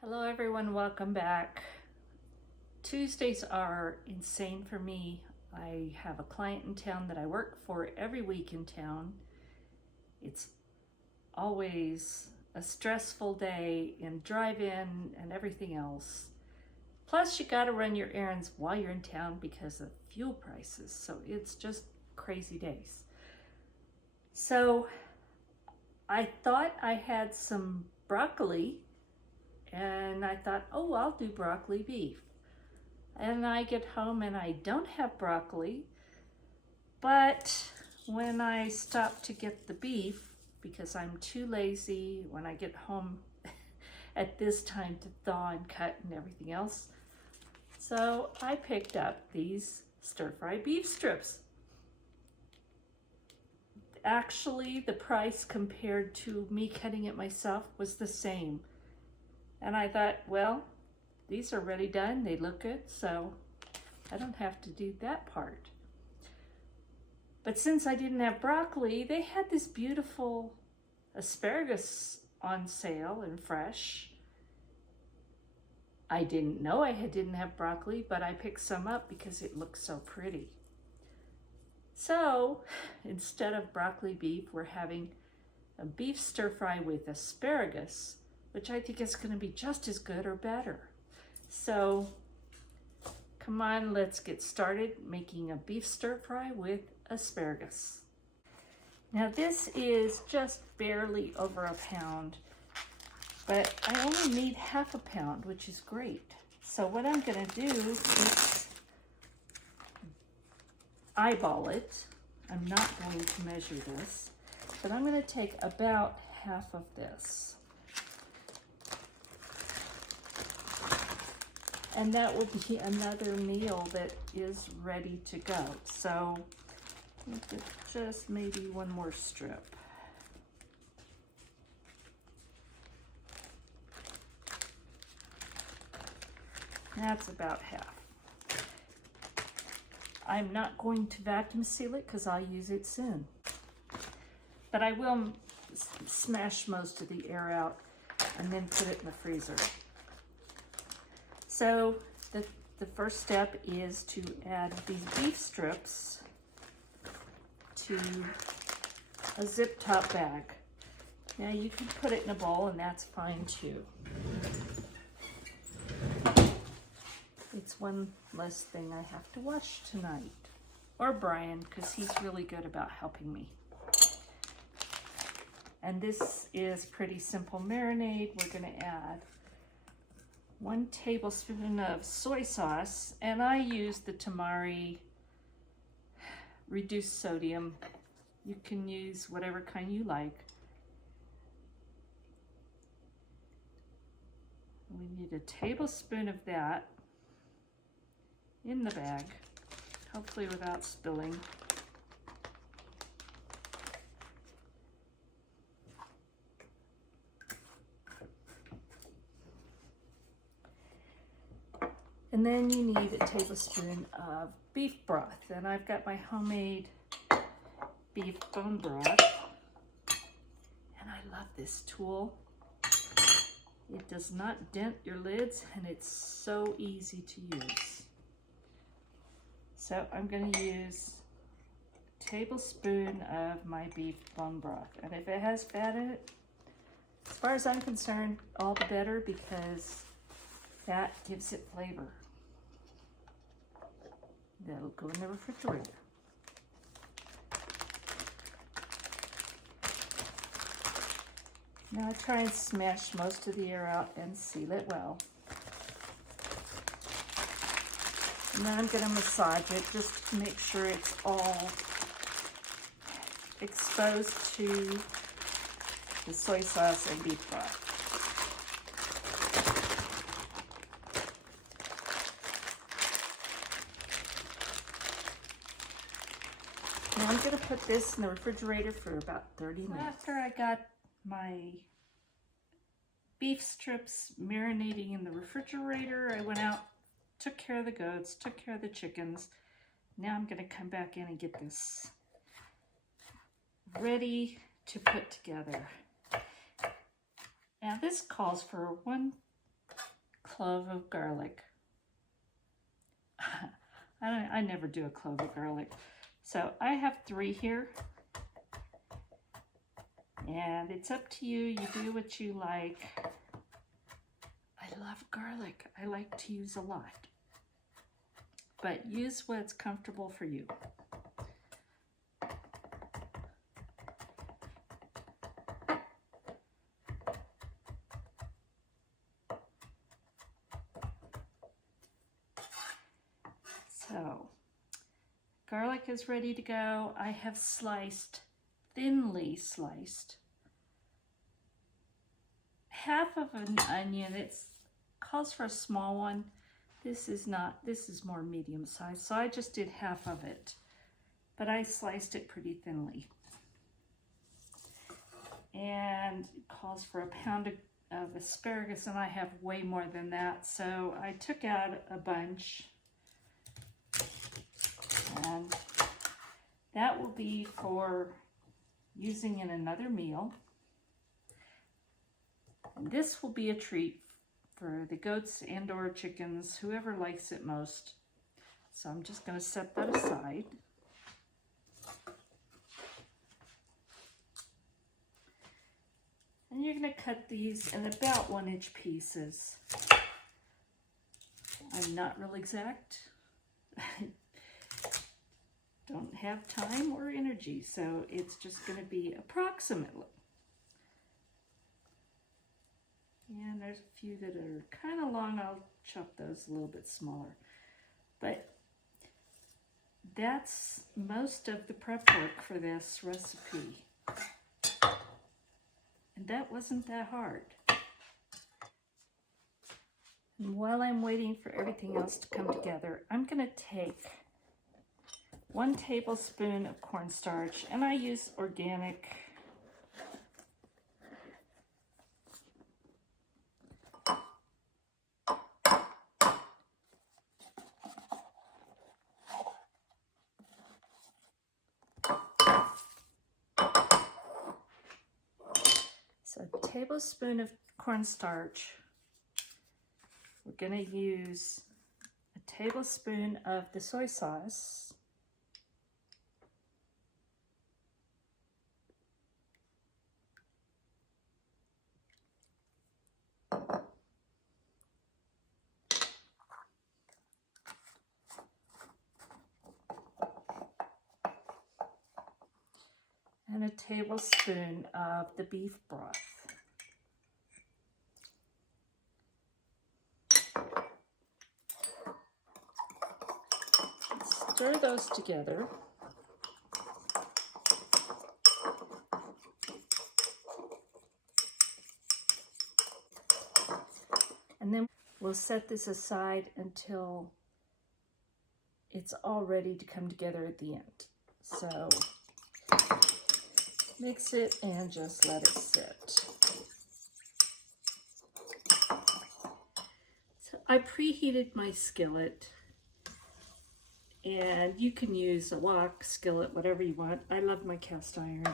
Hello everyone, welcome back. Tuesdays are insane for me. I have a client in town that I work for every week in town. It's always a stressful day in drive-in and everything else. Plus you gotta run your errands while you're in town because of fuel prices. So it's just crazy days. So I thought I had some broccoli and I thought, oh, I'll do broccoli beef. And I get home and I don't have broccoli, but when I stop to get the beef, because I'm too lazy when I get home at this time to thaw and cut and everything else, so I picked up these stir-fry beef strips. Actually, the price compared to me cutting it myself was the same. And I thought, well, these are already done, they look good, so I don't have to do that part. But since I didn't have broccoli, they had this beautiful asparagus on sale and fresh. I didn't know I didn't have broccoli, but I picked some up because it looked so pretty. So instead of broccoli beef, we're having a beef stir fry with asparagus, which I think is going to be just as good or better. So come on, let's get started making a beef stir fry with asparagus. Now this is just barely over a pound, but I only need half a pound, which is great. So what I'm going to do is eyeball it. I'm not going to measure this, but I'm going to take about half of this. And that will be another meal that is ready to go. So just maybe one more strip. That's about half. I'm not going to vacuum seal it because I'll use it soon. But I will smash most of the air out and then put it in the freezer. So the first step is to add these beef strips to a zip top bag. Now you can put it in a bowl and that's fine too. It's one less thing I have to wash tonight. Or Brian, because he's really good about helping me. And this is pretty simple marinade. We're going to add 1 tablespoon of soy sauce, and I use the Tamari reduced sodium. You can use whatever kind you like. We need a tablespoon of that in the bag, hopefully without spilling. And then you need a tablespoon of beef broth. And I've got my homemade beef bone broth. And I love this tool. It does not dent your lids and it's so easy to use. So I'm going to use a tablespoon of my beef bone broth. And if it has fat in it, as far as I'm concerned, all the better because fat gives it flavor. That'll go in the refrigerator. Now I try and smash most of the air out and seal it well. And then I'm going to massage it just to make sure it's all exposed to the soy sauce and beef broth. Now I'm going to put this in the refrigerator for about 30 minutes. After I got my beef strips marinating in the refrigerator, I went out, took care of the goats, took care of the chickens. Now I'm going to come back in and get this ready to put together. Now this calls for 1 clove of garlic. I never do a clove of garlic. So I have 3 here. And it's up to you. You do what you like. I love garlic. I like to use a lot. But use what's comfortable for you. So, garlic is ready to go. I have sliced, thinly sliced, half of an onion. It calls for a small one. This is not, this is more medium size, so I just did half of it. But I sliced it pretty thinly. And it calls for a pound of asparagus, and I have way more than that. So I took out a bunch. And that will be for using in another meal. And this will be a treat for the goats and or chickens, whoever likes it most. So I'm just going to set that aside. And you're going to cut these in about 1-inch pieces. I'm not real exact. Don't have time or energy, so it's just going to be approximately. And there's a few that are kind of long. I'll chop those a little bit smaller. But that's most of the prep work for this recipe. And that wasn't that hard. And while I'm waiting for everything else to come together, I'm going to take 1 tablespoon of cornstarch, and I use organic. So a tablespoon of cornstarch. We're going to use a tablespoon of the soy sauce. And a tablespoon of the beef broth. Stir those together. And then we'll set this aside until it's all ready to come together at the end. So mix it and just let it sit. So I preheated my skillet, and you can use a wok, skillet, whatever you want. I love my cast iron.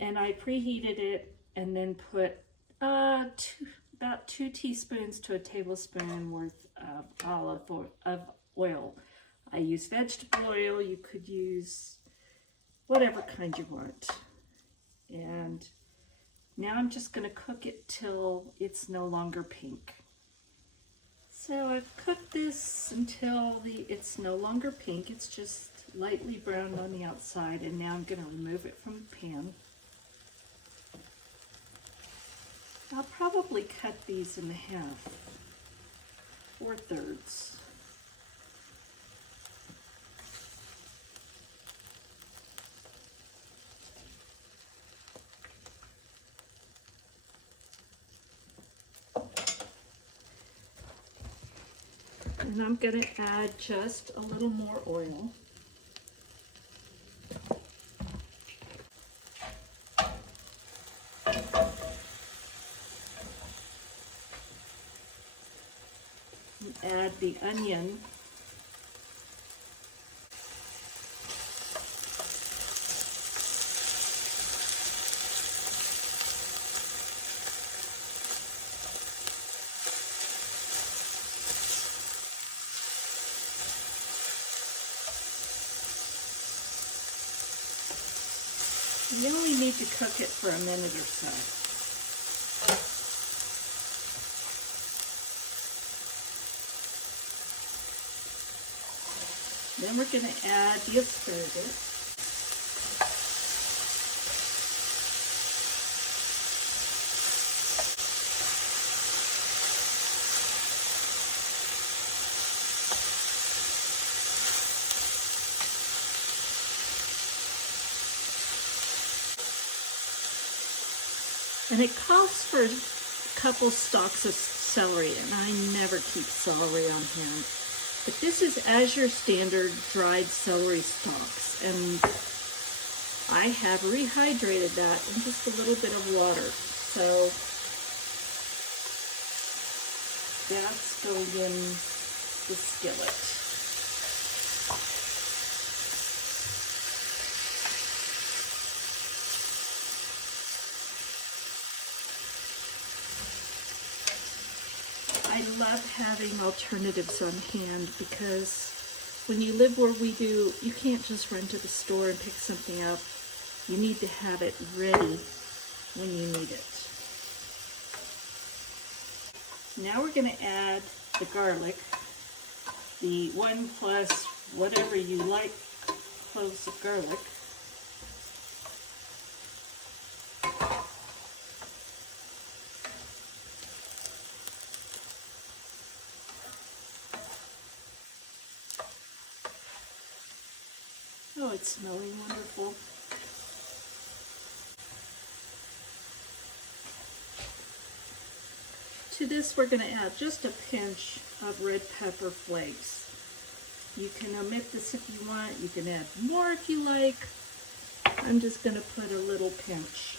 And I preheated it and then put about 2 teaspoons to a tablespoon worth of oil. I use vegetable oil. You could use whatever kind you want. And now I'm just going to cook it till it's no longer pink. So I've cooked this until it's no longer pink. It's just lightly browned on the outside, and now I'm going to remove it from the pan. I'll probably cut these in half, 4/3. And I'm going to add just a little more oil. And add the onion. You only need to cook it for a minute or so. Then we're going to add the asparagus. And it calls for a couple stalks of celery, and I never keep celery on hand. But this is Azure Standard dried celery stalks, and I have rehydrated that in just a little bit of water. So that's going in the skillet. I love having alternatives on hand because when you live where we do, you can't just run to the store and pick something up. You need to have it ready when you need it. Now we're going to add the garlic, the 1 plus whatever you like cloves of garlic. Oh, it's smelling wonderful. To this, we're going to add just a pinch of red pepper flakes. You can omit this if you want. You can add more if you like. I'm just going to put a little pinch.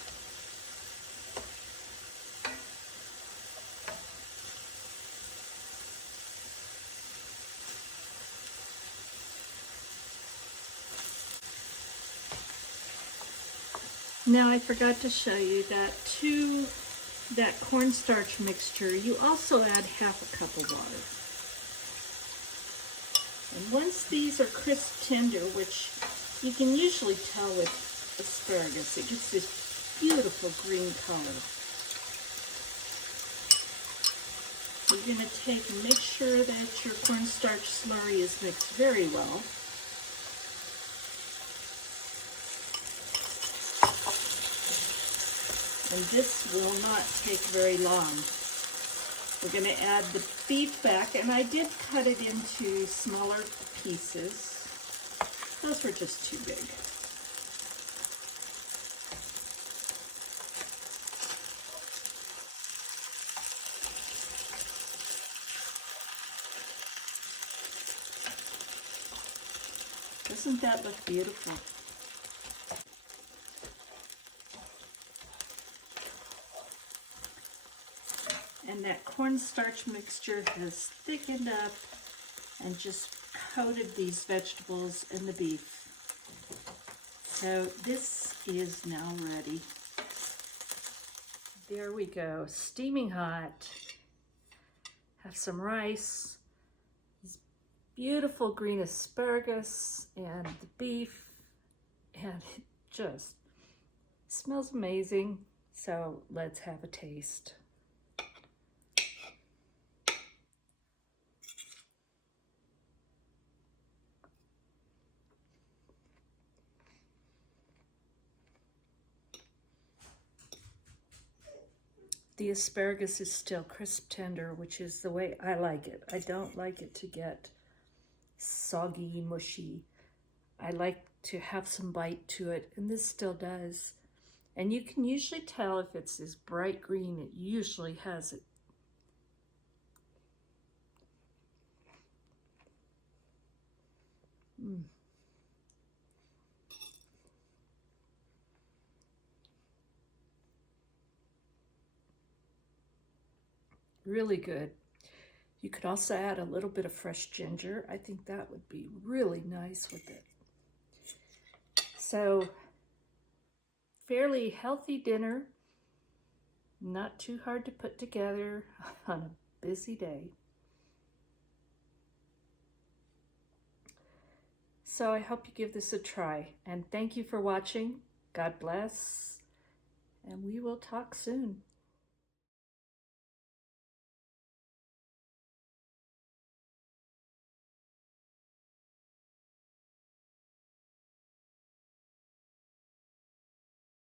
Now I forgot to show you that to that cornstarch mixture, you also add half a cup of water. And once these are crisp tender, which you can usually tell with asparagus, it gets this beautiful green color. You're going to take and make sure that your cornstarch slurry is mixed very well. And this will not take very long. We're going to add the beef back, and I did cut it into smaller pieces. Those were just too big. Doesn't that look beautiful? And that cornstarch mixture has thickened up and just coated these vegetables and the beef. So this is now ready. There we go, steaming hot. Have some rice, these beautiful green asparagus and the beef, and it just smells amazing. So let's have a taste. The asparagus is still crisp tender, which is the way I like it. I don't like it to get soggy, mushy. I like to have some bite to it, and this still does. And you can usually tell if it's this bright green, it usually has it. Really good. You could also add a little bit of fresh ginger. I think that would be really nice with it. So, fairly healthy dinner, not too hard to put together on a busy day. So I hope you give this a try, and thank you for watching. God bless, and we will talk soon.